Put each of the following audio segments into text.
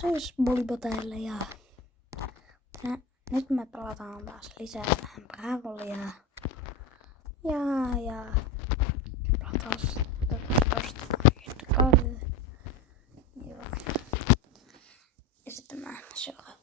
Sös Bolibo täällä ja nyt me pelataan taas lisää vähän Bravolia. Ja pelataan tosta yhtä kavia. Joo. Ja sitten mä seuraavat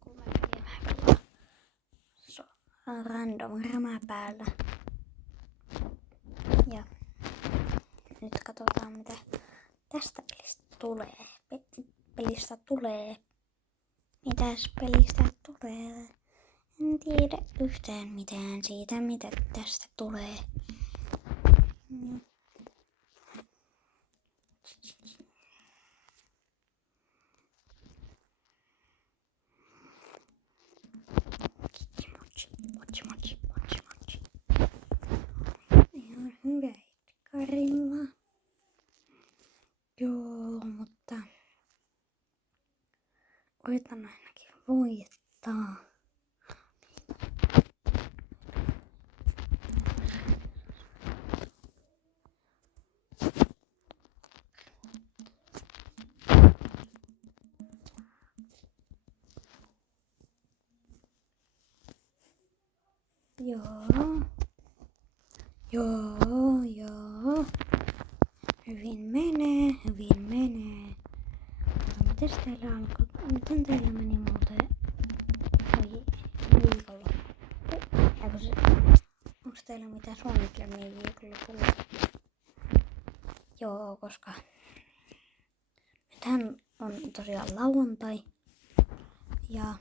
3 peliä mä pelaan random rämäpäällä. Ja nyt katsotaan mitä tästä pelistä tulee. Mitäs pelistä tulee? En tiedä yhtään mitään siitä, mitä tästä tulee. Mochi. Ihan hyvä Karilla. Joo, mutta koitan ainakin voittaa. Joo. Hyvin menee. Miten teillä meni muuten viikolla? Onko teillä mitään suunnitelmia viikonlopulla? Joo, koska nythän on tosiaan lauantai. Ja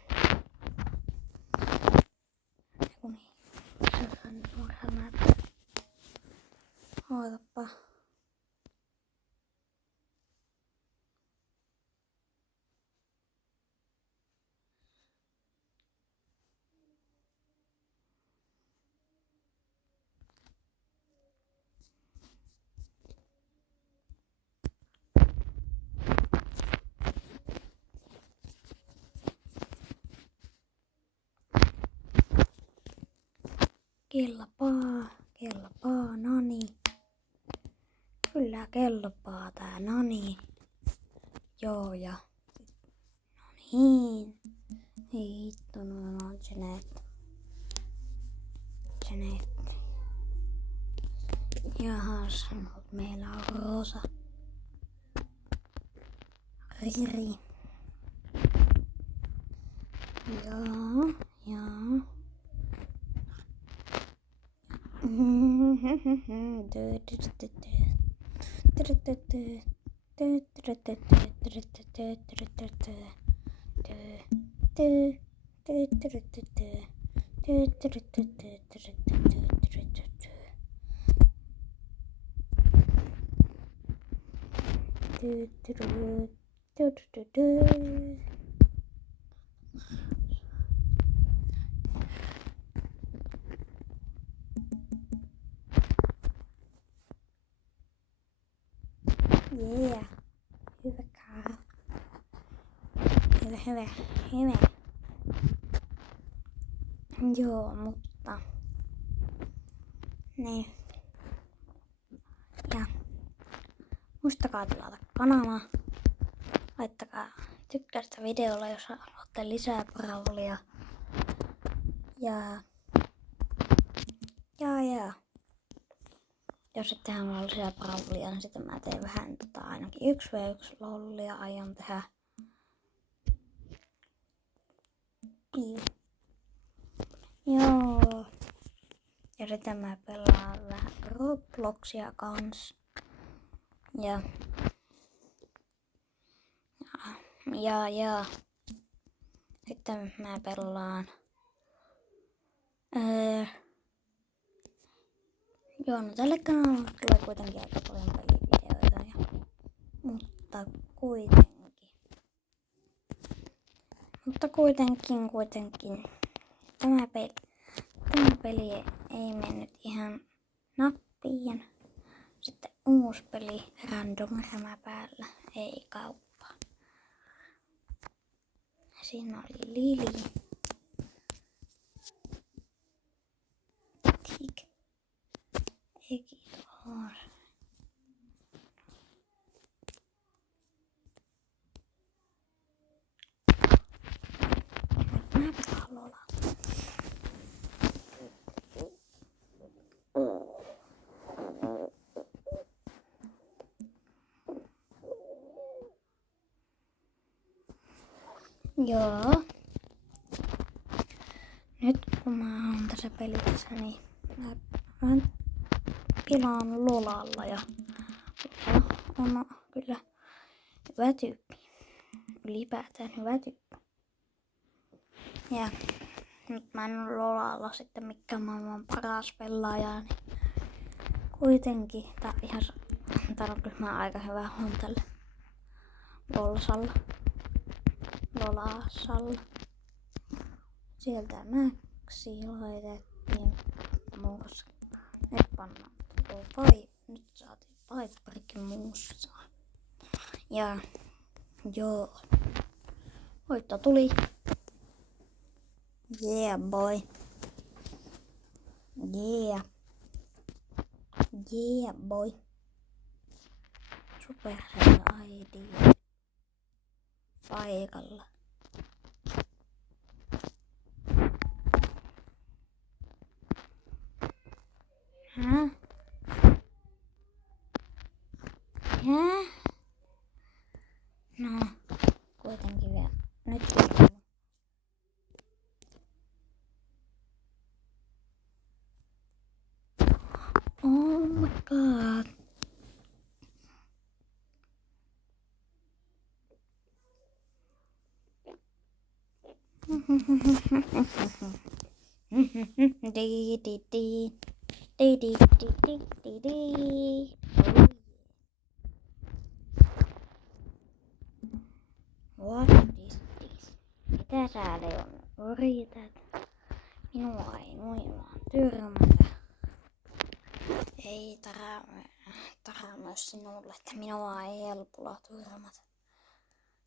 ootapa. Kelpaa, noni. Kyllä kelpaa tää noni. Joo ja no niin. Hitto, no on Jeanette. Jahas, meillä on Rosa. Riri. Joo. Yeah. Hyvä Karl. Hyvä. Joo, mutta ne. Ja muistakaa tilata kanava. Laittakaa tykkäystä videolla, jos haluatte lisää Bravolia. Ja. Jos ette halua lisää Bravolia, niin sitten mä teen vähän ainakin 1v1 lollia aion tehdä. Joo. Ja sitten mä pelaan vähän Robloxia kans. Ja. Sitten mä pelaan. Joo, no tälle kanavalle tulee kuitenkin aika paljon pelivideoita. Mutta kuitenkin tämä peli ei mennyt ihan nappiin. Sitten uusi peli random rämäpäällä ei kauppaa. Siinä oli Lili. Ekitor. Joo. Nyt kun mä oon tässä pelissä, niin mä vähän pilaan Lolalla ja Lola on kyllä hyvä tyyppi. Ylipäätään hyvä tyyppi. Ja nyt mä en ole Lolalla sitten mikään maailman paras pelaaja, niin kuitenkin tää on ihan tarkoitus aika hyvä on tälle Lolasalla. Sieltä Maxi laitettiin muus. Nyt pannaan nyt saatiin Piperikin muussaan. Ja joo. Voitto tuli. Yeah boy. Yeah. Yeah boy. Supercell ID paikalla. Häh? Häh? No, kuitenkin vielä. Nyt oh my god. Di di di. Di di di di di di. What is this? Mitä sä Leon yrität? Minua ei noin vaan tyrmätä. Ei tarra myös sinulle, että minua ei helpolla tyrmätä.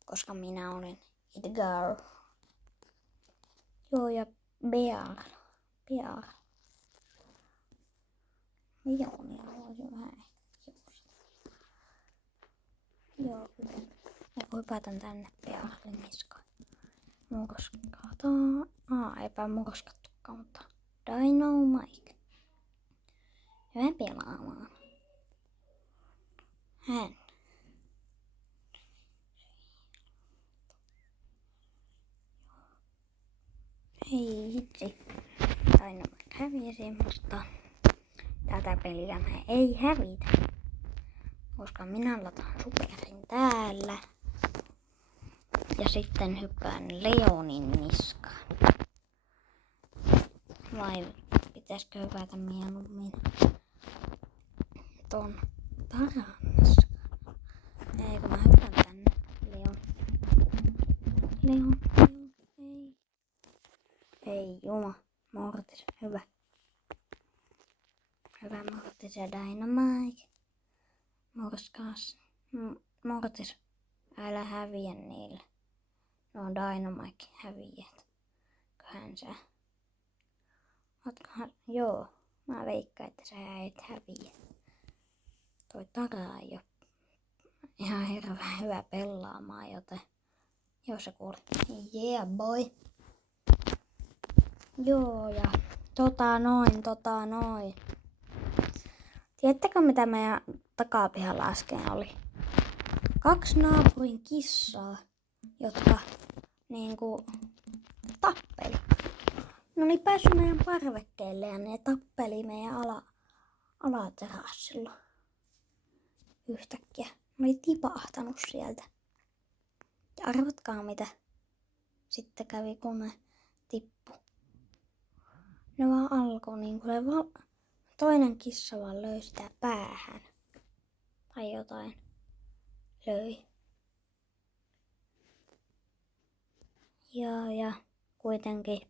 Koska minä olen Edgar. Joo ja Bear. Leonia voisin vähän kiusata. Joo, kyllä. Ja hypätän tänne Bearille niskaan. Murskataan. Eipä murskattukaan, mutta Dynamite. Hyvä pelaamaan. Hän. Hei hitsi. Dynamite hävisi, mutta tätä peliä mä ei hävitä. Koska minä lataan superin täällä. Ja sitten hyppään Leonin niskaan. Vai pitäisikö hypätä mieluummin ton Taran niskaan? Ei kun mä hyppään tänne. Leon, ei. Ei juma, Mortis, hyvä. Hyvä Mortis ja Dynamite. Mortis, älä häviä niille. No Dynamite häviät. Köhän sä? Ootkohan? Joo. Mä veikkaan, että sä et häviä. Toi Tara ei oo ihan hirveän hyvä pelaamaan, joten jos sä kuulet. Yeah boy. Joo ja tota noin. Tiedättekö mitä meidän takapihalla äsken oli? 2 naapurin kissaa, jotka niinku tappeli. Ne oli päässyt meidän parvekkeelle ja ne tappeli meidän alaterassilla. Yhtäkkiä. Ne oli tipahtanut sieltä. Ja arvatkaa mitä sitten kävi kun ne tippu. Ne vaan alkoi niinku toinen kissa vaan löi sitä päähän. Tai jotain löi. Ja kuitenkin.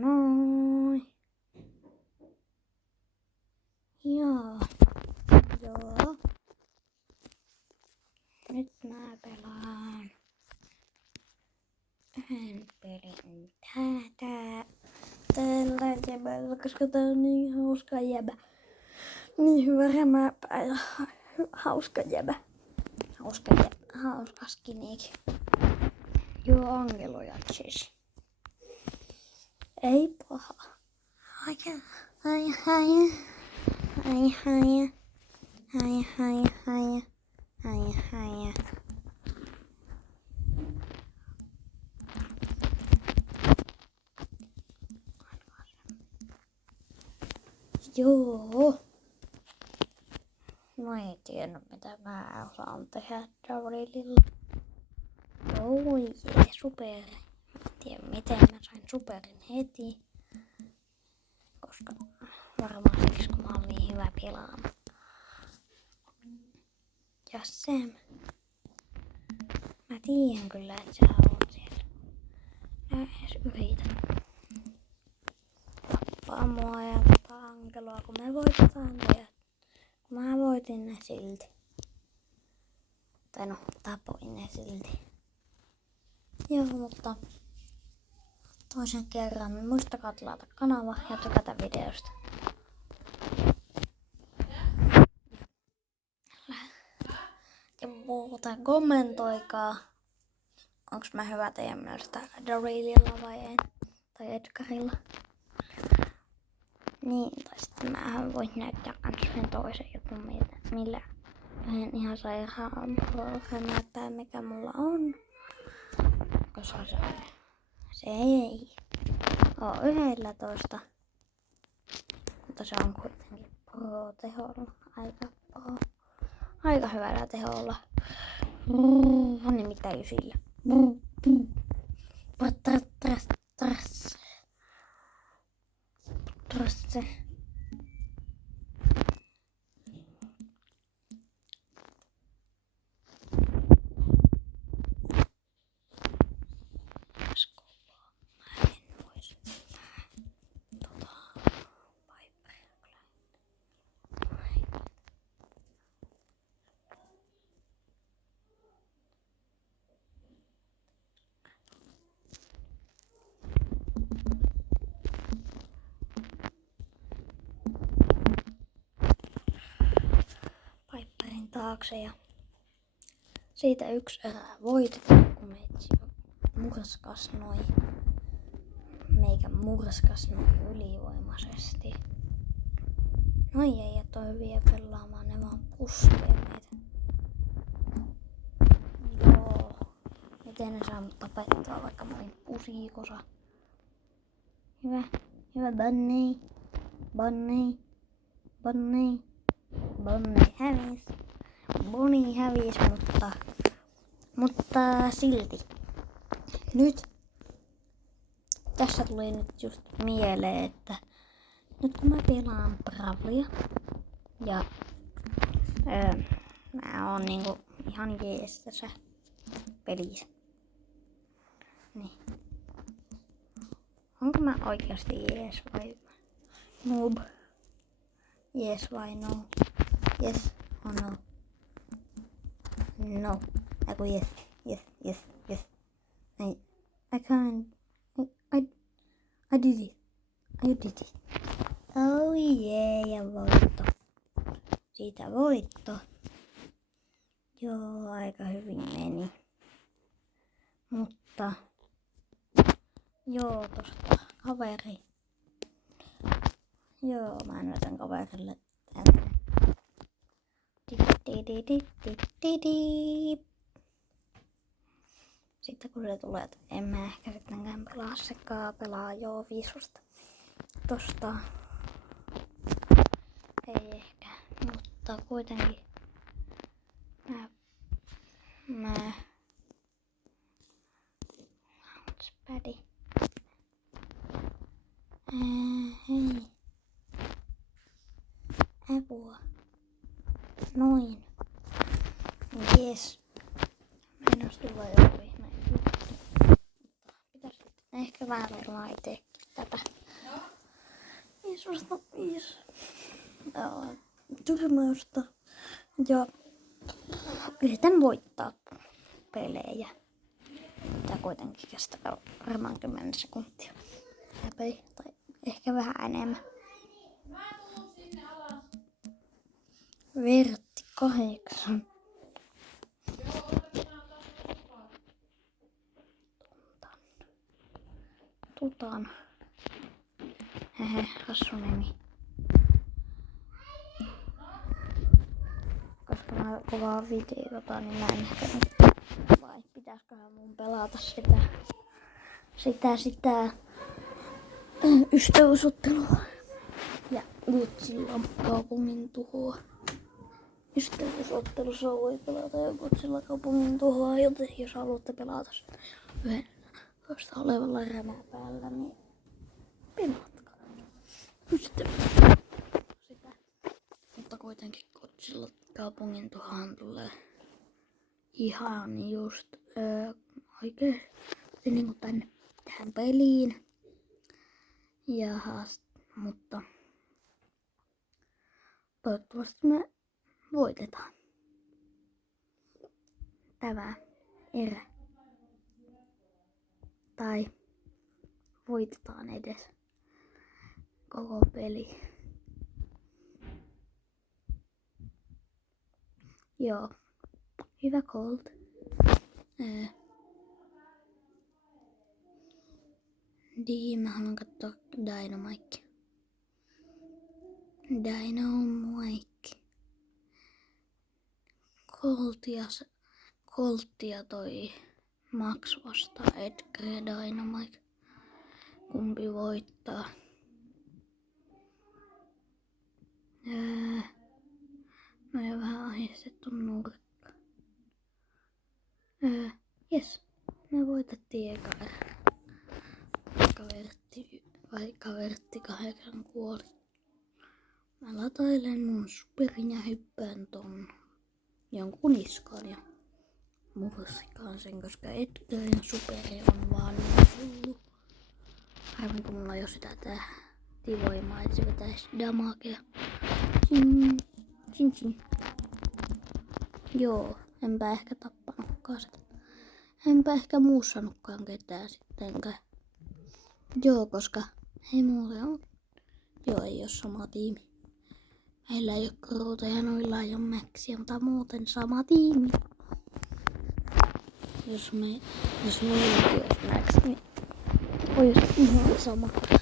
Noin. Joo. Nyt mä pelaan yhden pelin tällä jäbällä, koska tää on niin hauska jäbä. Niin hyvä rämäpä ja hauska jäbä. Hauska skiniikin. Joo, Angeloja siis. Ei paha. Häijä. Joo. Mä en tiennyt mitä mä osaan tehdä Darylilla. Joo, super. Mä en tiedä miten mä sain superin heti. Koska varmaan siksi kun mä oon niin hyvä pelaamaan. Ja Sam. Mä tiedän kyllä että sä oot siellä. Mä edes yritän. Tappaa mua ja Angeloa kun me voitetaan ja kun mä voitin ne silti. Tai no, tapoin ne silti. Joo, mutta toisen kerran muistakaa tilata kanava ja tykätä videosta. Ja muuten kommentoikaa, onks mä hyvä teidän mielestä Darylilla vai en. Tai Edgarilla. Niin, tai sitten mähän voin näyttää kans yhden toisen jutun, millä yhden ihan sairaan näyttää mikä mulla on. Koska se ei oo 11. Mutta se on kuitenkin pro-teholla. Aika hyvällä teholla. On nimittäin 9. Piperin taakse ja siitä 1 erää voitettiin, kun meikä murskas noin ylivoimaisesti. Noi ei toi vie pelaamaan, ne vaan puskee meitä. Joo. Miten ne saa mut tapettua, vaikka mä olin pusikosa. Hyvä Bonnie hävis, mutta silti. Nyt tässä tuli nyt just mieleen, että nyt kun mä pelaan Bravlia ja mä oon niinku ihan jees tässä pelissä. Niin. Onko mä oikeasti jees vai noob? Yes vai no? Yes or no? No. Eiku yes. I can't. I did it. Oh yeah, ja voitto. Siitä voitto. Joo, aika hyvin meni. Mutta joo, tosta kaveri. Joo, mä näytän kaverille tänne. Sitten kun se tulee, että en mä ehkä sittenkään pelaa sekaan, pelaa joo viisusta. Tosta ei ehkä, mutta kuitenkin mä spädi. Hei. Apua. Noin. Jes. Meinas tulla joku ihme juttu. Pitäis ehkä vähän varmaan itekin tätä. Jeesusta. Tyhmäystä. Ja yritän voittaa pelejä. Tää kuitenkin kestää varmaan 10 sekuntia. Peli, tai ehkä vähän enemmän. Vertti 8. Tutan. Hehe, hassu nimi. Koska mä kovaa videota, niin mä en ehkä nyt, vai pitäisiköhän mun pelata sitä ystävyysottelua. Ja Godzillan kaupungin tuhoa. Ystävyysottelussa voi pelata ja Godzillan kaupungin tuhoa, joten jos haluatte pelata yhden tuosta olevalla rämäpäällä, niin pelatkaa. Ystävyys. Sitä. Mutta kuitenkin Godzillan kaupungin tuhohan tulee ihan just oikein niin tähän peliin. Ja mutta toivottavasti me voitetaan tämä erä. Tai voitetaan edes koko peli. Joo. Hyvä Colt. Mä haluan katsoa Dynamite. Coltia toi Max vastaa Edgar ja Dynamite. Kumpi voittaa? No ja vähän ahdistettu nurkka. Jes. Me voitettiin eka erä. Vaikka Vertti 8 kuoli. Mä latailen mun superin ja hyppään ton jonkun niskaan ja mursikaan sen, koska Edgarin superi on vaan hullu. Harmin kun mulla on jo sitä tähtivoimaa, et se vetäis damakea. Chin. Joo, enpä ehkä tappanutkaan sitä. Enpä ehkä muussanutkaan ketään sittenkään. Joo, koska hei mulle on. Joo, ei oo sama tiimi. Meillä ei oo Kruuta ja noilla ei oo Maxia, mutta muuten sama tiimi. Jos meilläkin ois Max, niin ois ihan sama tiimi.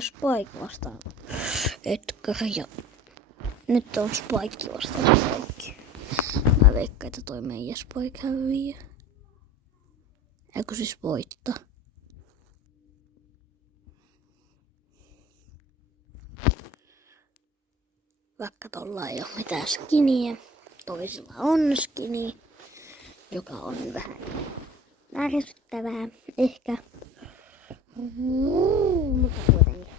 Spike vastaan Edgar ja nyt on Spike vastaan Spike. Mä veikkaan, että toi meidän Spike häviää. Eikö siis voittaa? Vaikka tolla ei oo mitään skiniä. Toisella on skini, joka on vähän ärsyttävää. Ehkä. Mutta kuitenkin.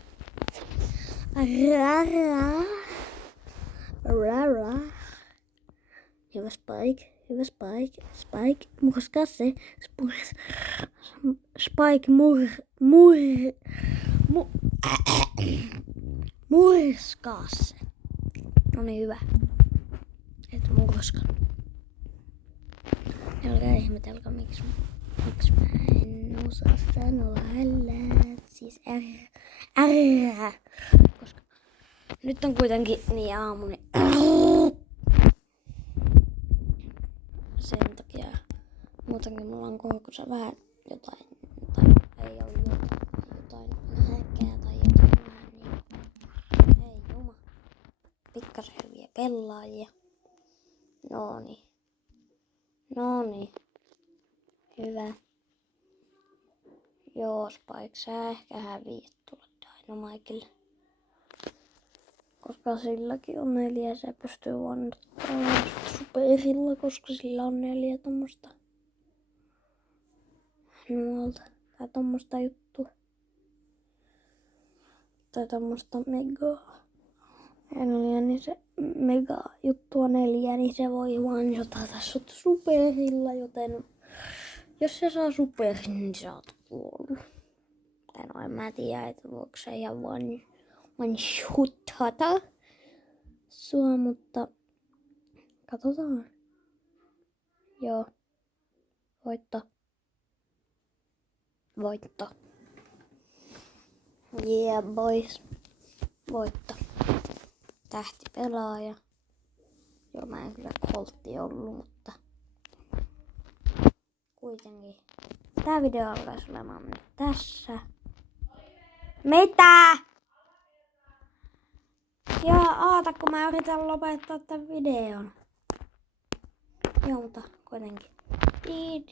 Hyvä Spike, murskaa se. Spike murskaa se. No niin, hyvä. Et murskan. Älkää ihmetelkää, miksi mä en osaa sanoa siis koska nyt on kuitenkin niin aamu, niin sen takia muutenkin mulla on koukussa vähän jotain ei oo jotain häkkää tai jotain vähän niin. Ei juma. Pikkasen hyviä pelaajia. Noniin. Hyvä. Joo, Spike, sä ehkä häviät tulla Dynamikelle. Koska silläkin on 4, se pystyy vannottamaan superilla, koska sillä on 4 tommosta nuolta. Tai tommosta juttua. Tai tommosta megaa. 4, niin se mega juttua 4, niin se voi vanjotata sut superilla, joten jos se saa superin, niin sä oot kuollut. Tai no en mä tiedä, että voiko se ihan one-shotata sua, mutta katsotaan. Joo. Voitto. Yeah boys. Voitto. Tähtipelaaja. Joo, mä en kyllä Coltti ollut, mutta kuitenkin. Tää video alkaisi olemaan tässä. Mitä? Joo, oota kun mä yritän lopettaa tän videon. Joo, mutta kuitenkin. Di.